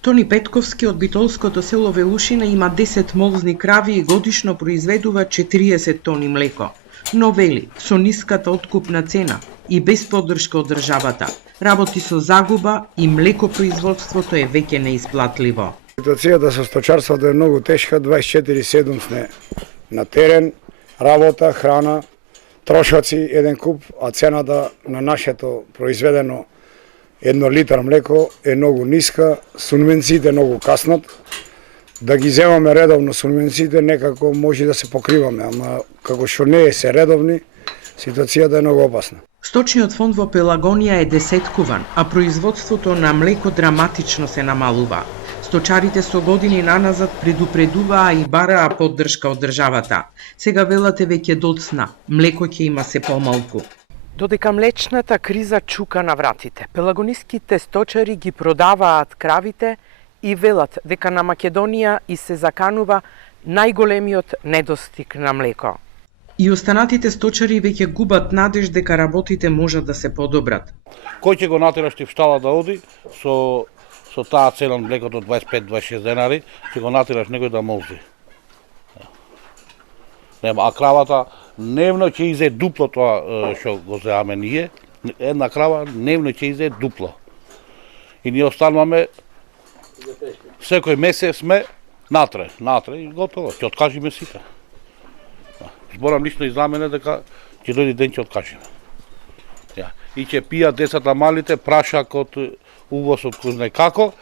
Тони Петковски од битолското село Велушина има 10 молзни крави и годишно произведува 40 тони млеко. Но вели, со ниската откупна цена и без поддршка од државата, работи со загуба и млекопроизводството е веќе неисплатливо. Ситуацијата со сточарството е многу тешка, 24/7 сме на терен, работа, храна, трошоци, еден куп, а цената на нашето произведено 1 литар млеко е многу ниска, сунвенциите многу каснат. Да ги земаме редовно сунвенциите, некако може да се покриваме, ама како што не е се редовни, ситуацијата е многу опасна. Сточниот фонд во Пелагонија е десеткуван, а производството на млеко драматично се намалува. Сточарите со години наназад предупредуваа и бараа поддршка од државата. Сега велате веќе доцна, млеко ќе има се помалку. Додека млечната криза чука на вратите, пелагониските сточари ги продаваат кравите и велат дека на Македонија и се заканува најголемиот недостиг на млеко. И останатите сточари веќе губат надеж дека работите можат да се подобрат. Кој ќе го натераш штиптала да оди со таа цена млекото 25-26 денари, ќе го натераш некој да молзи. Нема, а кравата дневно ќе изе дупло тоа што го земаме ние. Една крава дневно ќе изе дупло. И ние остануваме секој месец сме натре и готово, ќе откажиме сите. Зборам лично и за мене дека ќе дојде ден ќе откажиме. И ќе пијат децата малите прашак од увоз од кој како.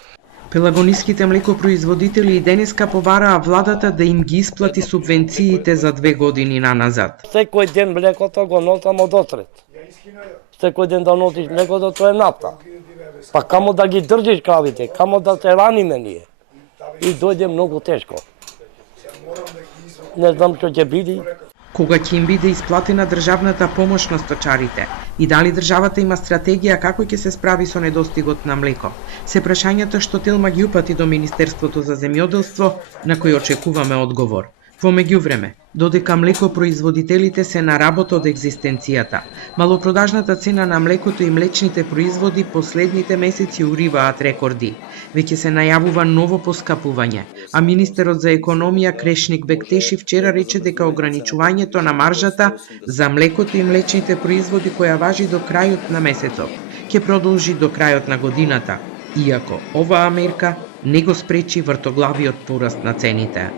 Пелагониските млекопроизводители и денеска побараа владата да им ги исплати субвенциите за 2 години наназад. Секој ден млекото го носам од отред. Секој ден да носиш млекото, тоа е нафта. Па камо да ги држиш кравите, камо да се раниме ние. И дојде многу тешко. Не знам што ќе биде. Кога ќе им биде исплатена државната помош на сточарите и дали државата има стратегија како ќе се справи со недостигот на млеко, се прашањата што Телма ги упати до Министерството за земјоделство, на кои очекуваме одговор. Во меѓувреме, додека млекопроизводителите се на работа од екзистенцијата, малопродажната цена на млекото и млечните производи последните месеци уриваат рекорди. Веќе се најавува ново поскапување, а министерот за економија Крешник Бектеши вчера рече дека ограничувањето на маржата за млекото и млечните производи која важи до крајот на месецот, ќе продолжи до крајот на годината, иако оваа мерка не го спречи вртоглавиот пораст на цените.